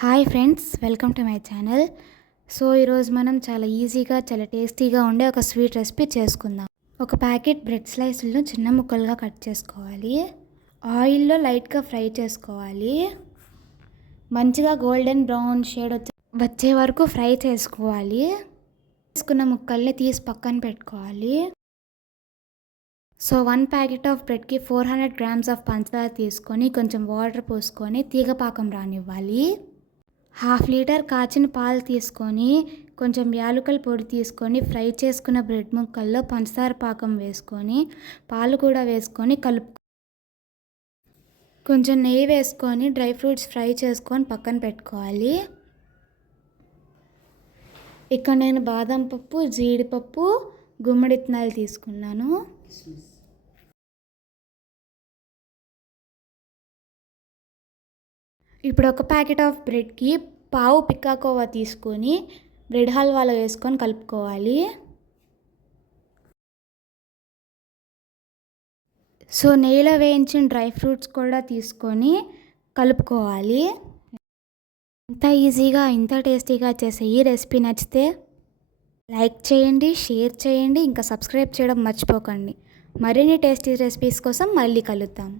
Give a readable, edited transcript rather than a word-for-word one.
Hi friends, welcome to my channel. So ఈరోజు మనం చాలా ఈజీగా చాలా టేస్టీగా ఉండే ఒక స్వీట్ రెసిపీ చేసుకుందాం. ఒక ప్యాకెట్ బ్రెడ్ స్లైస్లను చిన్న ముక్కలుగా కట్ చేసుకోవాలి. ఆయిల్లో లైట్గా ఫ్రై చేసుకోవాలి. మంచిగా గోల్డెన్ బ్రౌన్ షేడ్ వచ్చే వరకు ఫ్రై చేసుకోవాలి. చేసుకున్న ముక్కల్ని తీసి పక్కన పెట్టుకోవాలి. సో 1 ప్యాకెట్ ఆఫ్ బ్రెడ్కి 400 గ్రామ్స్ ఆఫ్ పంచదార తీసుకొని కొంచెం వాటర్ పోసుకొని తీగ పాకం రానివ్వాలి. 1/2 లీటర్ కాచిన పాలు తీసుకొని కొంచెం యాలకుల పొడి తీసుకొని ఫ్రై చేసుకున్న బ్రెడ్ ముక్కల్లో పంచదార పాకం వేసుకొని పాలు కూడా వేసుకొని కొంచెం నెయ్యి వేసుకొని డ్రై ఫ్రూట్స్ ఫ్రై చేసుకొని పక్కన పెట్టుకోవాలి. ఇక్కడ నేను బాదం పప్పు, జీడిపప్పు, గుమ్మడి విత్తనాలు తీసుకున్నాను. ఇప్పుడు ఒక ప్యాకెట్ ఆఫ్ బ్రెడ్కి పావు పిక్కాకోవా తీసుకొని బ్రెడ్ హల్వాలో వేసుకొని కలుపుకోవాలి. సో నెయ్యిలో వేయించిన డ్రై ఫ్రూట్స్ కూడా తీసుకొని కలుపుకోవాలి. ఇంత ఈజీగా ఇంత టేస్టీగా చేసే ఈ రెసిపీ నచ్చితే లైక్ చేయండి, షేర్ చేయండి, ఇంకా సబ్స్క్రైబ్ చేయడం మర్చిపోకండి. మరిన్ని టేస్టీ రెసిపీస్ కోసం మళ్ళీ కలుద్దాం.